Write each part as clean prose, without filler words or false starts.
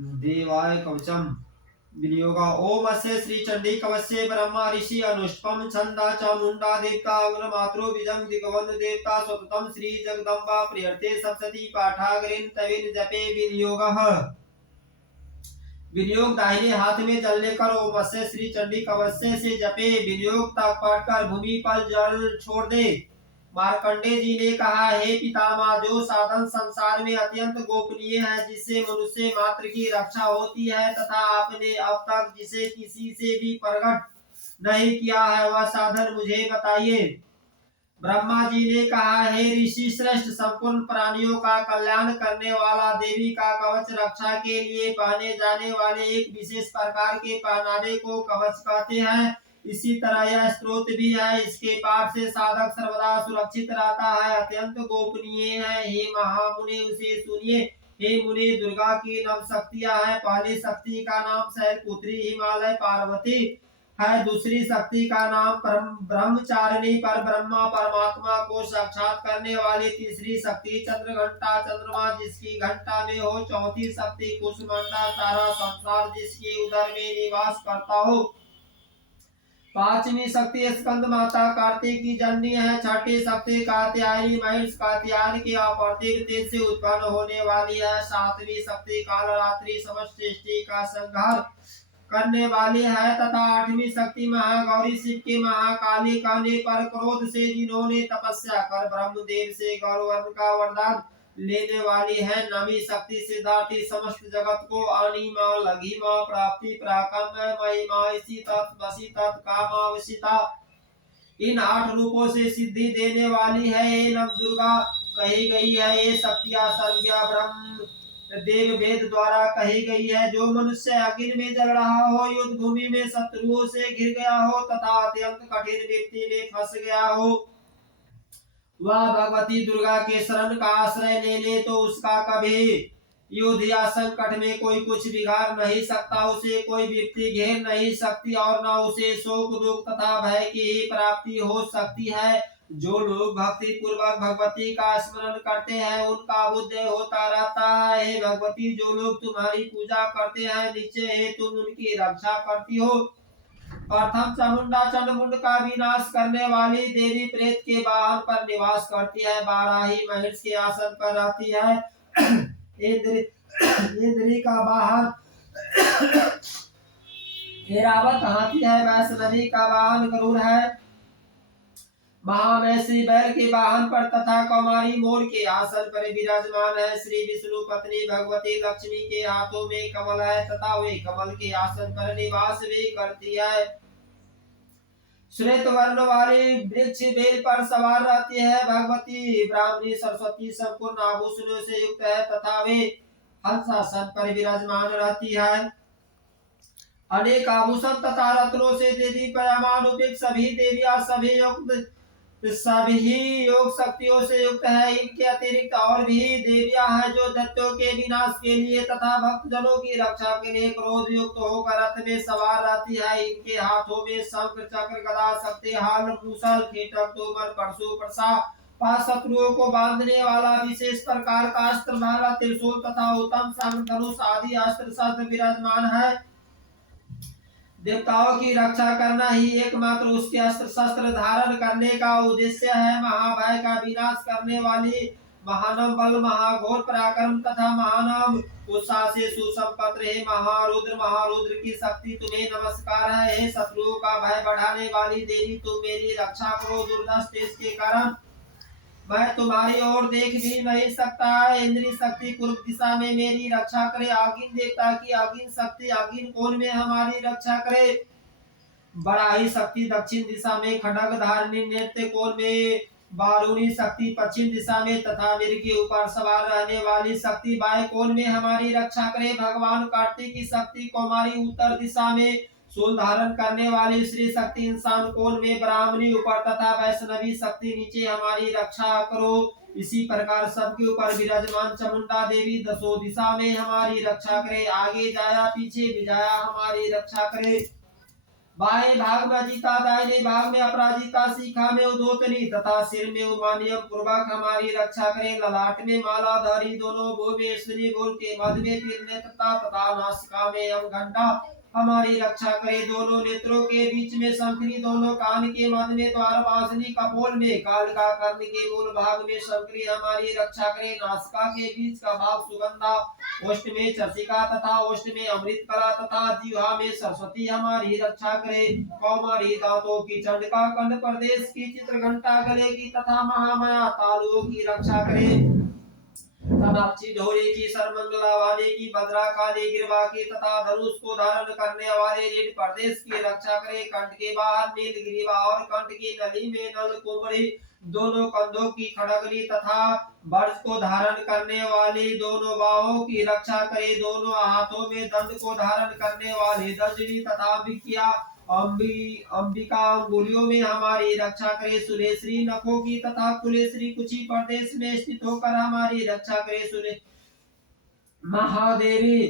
देवाय कवचम विनियोगा। ओम अस्य श्री चंडी कवस्य ब्रह्मा ऋषि अनुष्टम छंदा चामुंडा देवता अग्र मातृ बीजं दिगवंद देवता स्वततम श्री जगदम्बा प्रियर्थे सप्तति पाठागरिन तविन जपे विनियोगः। विनियोग दाहिने हाथ में जल लेकर ओम अस्य श्री चंडी कवस्य से जपे। विनियोग तक पाठ कर भूमि पर जल छोड़ दे। मार्कंडे जी ने कहा, हे पितामह, जो साधन संसार में अत्यंत गोपनीय है, जिससे मनुष्य मात्र की रक्षा होती है, तथा आपने अब तक जिसे किसी से भी प्रकट नहीं किया है, वह साधन मुझे बताइए। ब्रह्मा जी ने कहा, हे ऋषि श्रेष्ठ, संपूर्ण प्राणियों का कल्याण करने वाला देवी का कवच रक्षा के लिए पहने जाने वाले एक विशेष प्रकार के पहनावे को कवच कहते हैं। इसी तरह यह स्त्रोत भी है, इसके पाठ से साधक सर्वदा सुरक्षित रहता है, अत्यंत गोपनीय है। हे महामुने, उसे सुनिए। हे मुनि, दुर्गा की नव शक्तियां हैं। पहली शक्ति का नाम शैलपुत्री हिमालय पार्वती है, दूसरी शक्ति का नाम ब्रह्मचारिणी पर ब्रह्मा परमात्मा को साक्षात करने वाली, तीसरी शक्ति चंद्रघंटा चंद्रमा जिसकी घंटा में हो, चौथी शक्ति कुसुमंडा सारा संसार जिसके उदर में निवास करता हो, पांचवी शक्ति स्कंद माता कार्तिक की जननी है, छठी शक्ति कात्यायनी महिष कात्यायन के अपार्थिव तेज से उत्पन्न होने वाली है, सातवीं शक्ति कालरात्रि समस्त सृष्टि का संहार करने वाली है, तथा आठवीं शक्ति महागौरी शिव के महाकाली कहने पर क्रोध से जिन्होंने तपस्या कर ब्रह्मदेव से गौरवर्ण का वरदान लेने वाली है, नवी शक्ति सिद्धार्थी समस्त जगत को अनिमा लघिमा प्राप्ति प्राकम्य महिमा इसी तत् वसी तत् कामावसिता इन 8 रूपों से सिद्धि देने वाली है। ये नव दुर्गा कही गई है, ये शक्तियां सर्वज्ञ ब्रह्म देव वेद द्वारा कही गई है। जो मनुष्य अग्नि में जल रहा हो, युद्ध भूमि में शत्रुओं से घिर गया हो, तथा अत्यंत कठिन विपत्ति में फंस गया हो, वह भगवती दुर्गा के शरण का आश्रय ले ले तो उसका कभी युद्ध या संकट में कोई कुछ बिगाड़ नहीं सकता, उसे कोई विपत्ति घेर नहीं सकती, और न उसे शोक दुख तथा भय की ही प्राप्ति हो सकती है। जो लोग भक्ति पूर्वक भगवती का स्मरण करते हैं, उनका उदय होता रहता है। हे भगवती, जो लोग तुम्हारी पूजा करते हैं, निश्चय है तुम उनकी रक्षा करती हो। प्रथम चामुंडा चंडमुंड का विनाश करने वाली देवी प्रेत के वाहन पर निवास करती है, बाराही महिष के आसन पर रहती है। इंद्री का वाहन ऐरावत हाथी है, वैष्णवी का वाहन गरुड़ है, महामहेश्वरी बैल के वाहन पर तथा कौमारी मोर के आसन पर विराजमान है। श्री विष्णु पत्नी भगवती लक्ष्मी के हाथों में कमल है, तथा वे कमल के आसन पर निवास भी करती है। श्वेत वर्ण वाली वृक्ष बेल पर सवार रहती है। भगवती ब्राह्मणी सरस्वती संपूर्ण आभूषणों से युक्त है, तथा वे हंसासन पर विराजमान रहती है। अनेक आभूषण तथा रत्नों से दीप्यमान सभी देवियां सभी योग शक्तियों से युक्त है। इनके अतिरिक्त और भी देवियां हैं, जो दैत्यों के विनाश के लिए तथा भक्तजनों की रक्षा के लिए क्रोध युक्त होकर रथ में सवार रहती है। इनके हाथों में शंख चक्र गदा शक्तिहार मूसल खेटक तोमर परशु प्रसा पांच शत्रुओं को बांधने वाला विशेष प्रकार का अस्त्र भाला त्रिशूल तथा उत्तम शंख धनुष आदि अस्त्र शस्त्र विराजमान है। देवताओं की रक्षा करना ही एकमात्र उसके अस्त्र शस्त्र धारण करने का उद्देश्य है। महाभय का विनाश करने वाली महानव बल महाघोर पराक्रम तथा महानव उत्साह से सुसंपन्न हे महारुद्र, महारुद्र की शक्ति तुम्हें नमस्कार है। हे शत्रुओं का भय बढ़ाने वाली देवी, तुम मेरी रक्षा करो। दुर्दश तेज के कारण मैं तुम्हारी ओर देख भी नहीं सकता। इंद्री शक्ति पूर्व दिशा में मेरी रक्षा करे। आगिन देवता की आगिन शक्ति आगिन कोण में हमारी रक्षा करे। बड़ाई शक्ति दक्षिण दिशा में, खड्ग धारणी नृत्य कोण में, बारूणी शक्ति पश्चिम दिशा में, तथा मेरे के ऊपर सवार रहने वाली शक्ति बाएं कोण में हमारी रक्षा करे। भगवान कार्तिक की शक्ति कौमारी उत्तर दिशा में, शूल धारण करने वाली श्री शक्ति इंसान कोण में, ब्राह्मणी ऊपर तथा वैष्णवी शक्ति नीचे हमारी रक्षा करो। इसी प्रकार सबके ऊपर विराजमान चामुंडा देवी दसों दिशा में हमारी रक्षा करे। आगे जाया पीछे भी जाया हमारी रक्षा करे। बाएं भाग में अजिता, दाहिने भाग में अपराजिता, शिखा में उद्योतनी तथा सिर में उमानियम पूर्वक हमारी रक्षा करें। ललाट में मालाधारी दोनों भुवनेश्वरी बोल के मध्य में तीर नेत्रता तथा नासिका में यम घंटा हमारी रक्षा करे। दोनों नेत्रों के बीच में शंकरी, दोनों कान के मध्य में द्वार, वासनी कपोल में कालिका, कर्ण के मूल भाग में शंकरी हमारी रक्षा करे। नासिका के बीच का भाग सुगंधा, ओष्ठ में चर्चिका तथा ओष्ठ में अमृत कला तथा जीवा में सरस्वती हमारी रक्षा करे। कौमारी दांतों की चंडिका, कंठ प्रदेश की चित्रघंटा, गले की तथा महामाया तालुओं की रक्षा करे। तमाची ढोरी की, सरमंगला वाली की, भद्रा काली गिरवा की तथा धनुष को धारण करने वाले रीढ़ प्रदेश की रक्षा करे। कंठ के बाहर नीलगिरीवा और कंठ की नली में नल कुमरी, दोनों कंधों की खड़गली तथा वर्ष को धारण करने वाली दोनों बाहों की रक्षा करे। दोनों हाथों में दंड को धारण करने वाली दंडनी तथा विकिया अंबिका अंगुलियों में हमारी रक्षा करे। सुरेश्री नखों की तथा कुलेश्री कुची प्रदेश में स्थित होकर हमारी रक्षा करे। सुरे महादेवी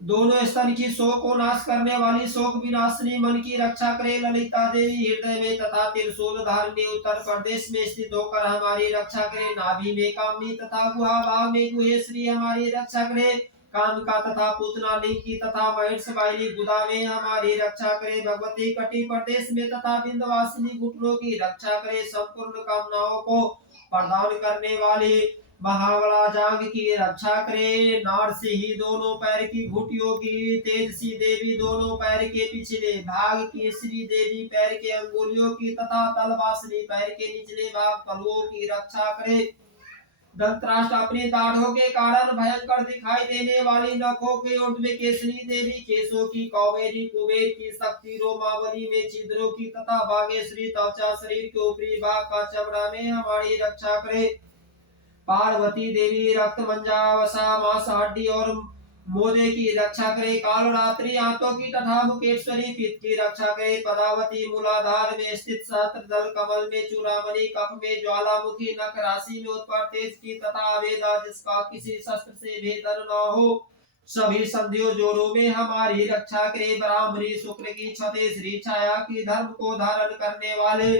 दोनों स्तन की शोक को नाश करने वाली शोक विनाशिनी मन की रक्षा करे। ललिता देवी हृदय में तथा त्रिशूल धारणी उत्तर प्रदेश में स्थित होकर हमारी रक्षा करे। नाभि में कामनी तथा गुहा भाग में गुहेश्वरी हमारी रक्षा करे। कान का तथा पूतना लिंग की तथा महेश वाहिनी गुदा में हमारी रक्षा करे। भगवती कटी प्रदेश में तथा बिंदवासिनी घुटनों की रक्षा करे। संपूर्ण कामनाओं को प्रदान करने वाली महावला जांग की रक्षा करे। नारसिंही दोनों पैर की घुटियों की, तेजसी देवी दोनों पैर के पिछले भाग की, श्री देवी पैर के अंगुलियों की तथा तलवासनी पैर के निचले भाग तलुओं की रक्षा करे। धृतराष्ट्र अपने दाढ़ों के कारण भयंकर दिखाई देने वाली नखों के ऊर्ध्व में केसरी देवी, केशों की कौबेरी, कुबेर की शक्ति, रोमावली में छिद्रों की तथा भागेश्वरी त्वचा, शरीर के ऊपरी भाग का चमड़ा में हमारी रक्षा करे। पार्वती देवी रक्त मंजा, वसा, मांस, हड्डी और मोदे की रक्षा करे। कालरात्रि आंतों की तथा मुकेश्वरी पित्त की रक्षा करे। पदावती मूलाधार में स्थित सहस्त्र दल, कमल में चूड़ामणि, कफ में ज्वालामुखी, नख राशि में उत्पर तेज की तथा अवेदा जिसका किसी शस्त्र से भेदन न हो, सभी संधियों जोड़ों में हमारी रक्षा करे। ब्राह्मणी शुक्र की, छतेश्वरी छाया की, धर्म को धारण करने वाले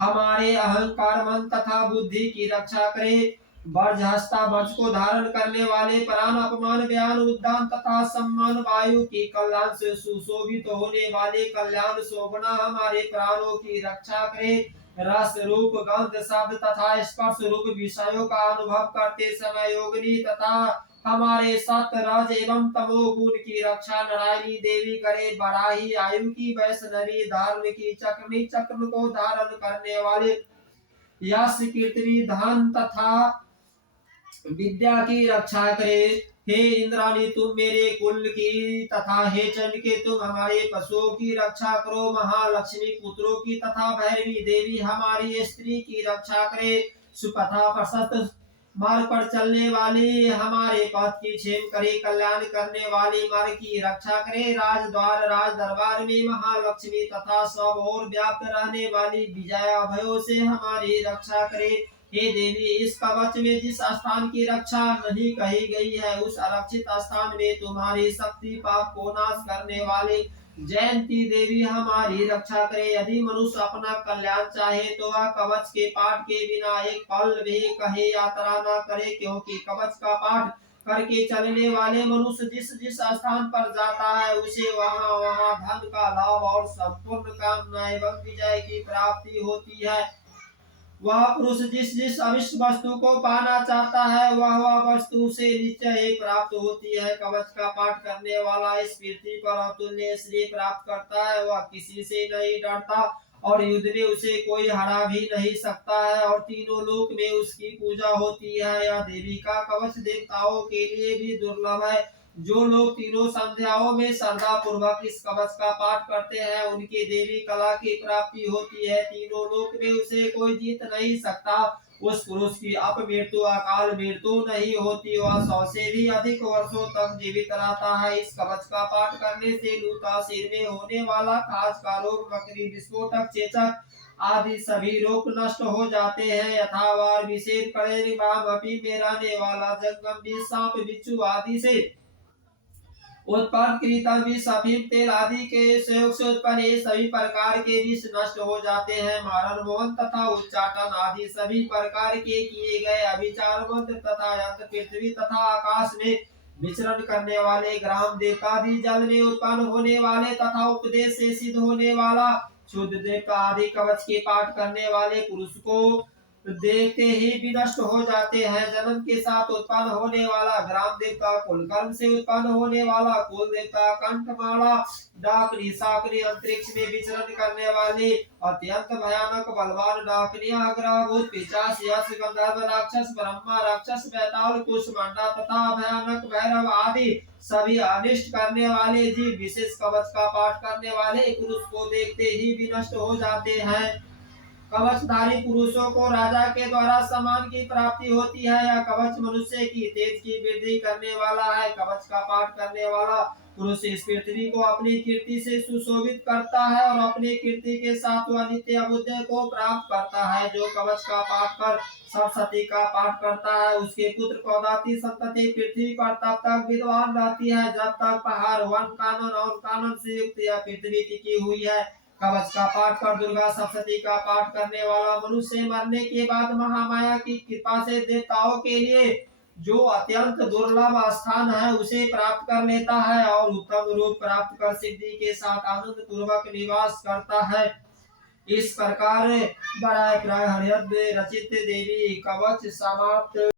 हमारे अहंकार, मन तथा बुद्धि की रक्षा करे। बर्जहस्ता वर्ष को धारण करने वाले प्राण, अपमान, बयान, उद्दान तथा सम्मान, वायु की कल्याण से सुशोभित होने वाले कल्याण शोभना हमारे प्राणों की रक्षा करे। रस रूप गंध शब्द तथा स्पर्श रूप विषयों का अनुभव करते समय योगिनी तथा हमारे सत रज एवं तमो गुण की रक्षा नारायणी देवी करे। बराही आयु की, वैष्णवी धारण की, चक्रनी चक्र को धारण करने वाले यश कीर्ति धन तथा विद्या की रक्षा करे। हे इंद्राणी तुम मेरे कुल की तथा हे चंडिके तुम हमारे पशुओं की रक्षा करो। महालक्ष्मी पुत्रों की तथा भैरवी देवी हमारी स्त्री की रक्षा करे। सुपथा प्रशस्त मार्ग पर चलने वाली हमारे पथ की क्षेम करे। कल्याण करने वाली मार्ग की रक्षा करे। राजद्वार राज दरबार में महालक्ष्मी तथा सब और व्याप्त रहने वाली विजया भयों से हमारी रक्षा करे। हे देवी इस कवच में जिस स्थान की रक्षा नहीं कही गई है उस आरक्षित स्थान में तुम्हारी शक्ति पाप को नाश करने वाली जयंती देवी हमारी रक्षा करे। यदि मनुष्य अपना कल्याण चाहे तो वह कवच के पाठ के बिना एक पल भी कहे यात्रा न करे, क्योंकि कवच का पाठ करके चलने वाले मनुष्य जिस जिस स्थान पर जाता है उसे वहां वहां धन का लाभ और संपूर्ण कामना एवं विजय की प्राप्ति होती है। वह पुरुष जिस जिस अविष्ट वस्तु को पाना चाहता है वह वस्तु से निश्चय ही प्राप्त होती है। कवच का पाठ करने वाला इस पृथ्वी पर अतुल्य श्री प्राप्त करता है। वह किसी से नहीं डरता और युद्ध में उसे कोई हरा भी नहीं सकता है और तीनों लोक में उसकी पूजा होती है। यह देवी का कवच देवताओं के लिए भी दुर्लभ है। जो लोग तीनों संध्याओं में श्रद्धा पूर्वक इस कवच का पाठ करते हैं उनकी देवी कला की प्राप्ति होती है। तीनों लोक में उसे कोई जीत नहीं सकता। उस पुरुष की अपमृत्यु अकाल मृत्यु नहीं होती। वह 100 से भी अधिक वर्षों तक जीवित रहता है। इस कवच का पाठ करने से लूता सिर में होने वाला खास का रोग, बकरी विस्फोटक, चेचक आदि सभी रोग नष्ट हो जाते हैं। यथावार विशेष कड़े में रहने वाला जंगम भी सांप बिच्छू आदि से उत्पाद कीटन विष अफीम तेल आदि के संयोग से उत्पन्न ये सभी प्रकार के विष नष्ट हो जाते हैं। मारण मोहन तथा उच्चाटन आदि सभी प्रकार के किए गए अभिचार मंत्र तथा यंत्र पृथ्वी तथा आकाश में विचरण करने वाले ग्राम देवतादि जल में उत्पन्न होने वाले तथा उपदेश से सिद्ध होने वाला शुद्ध देवता आदि कवच के पाठ करने वाले पुरुष को देखते ही विनष्ट हो जाते हैं। जन्म के साथ उत्पन्न होने वाला ग्राम देवता, कुलकर्म से उत्पन्न होने वाला कुल देवता, कंठमाला, डाकनी, साकनी, अंतरिक्ष में विचरण करने वाले अत्यंत भयानक बलवान डाकनी, अग्रभूत, पिशाच, यक्ष, गंधर्व, राक्षस, ब्रह्मा राक्षस, बैताल, कुष्मांडा तथा भयानक भैरव आदि सभी अनिष्ट करने वाले जीव विशेष कवच का पाठ करने वाले पुरुष को देखते ही विनष्ट हो जाते हैं। कवचधारी पुरुषों को राजा के द्वारा सम्मान की प्राप्ति होती है। यह कवच मनुष्य की तेज की वृद्धि करने वाला है। कवच का पाठ करने वाला पुरुष इस पृथ्वी को अपनी कीर्ति से सुशोभित करता है और अपनी कीर्ति के साथ वह नित्य अभुदय को प्राप्त करता है। जो कवच का पाठ कर सप्तशती का पाठ करता है उसके पुत्र पौदाती संतति पृथ्वी पर तब तक विद्वान रहती है जब तक पहाड़ वन कानन और कानन से युक्त यह पृथ्वी टिकी हुई है। कवच का पाठ कर दुर्गा सप्तशती का पाठ करने वाला मनुष्य मरने के बाद महामाया की कृपा से देवताओं के लिए जो अत्यंत दुर्लभ स्थान है उसे प्राप्त कर लेता है और उत्तम रूप प्राप्त कर सिद्धि के साथ आनंद पूर्वक निवास करता है। इस प्रकार बड़ा प्राय हरिहर में रचित देवी कवच समाप्त।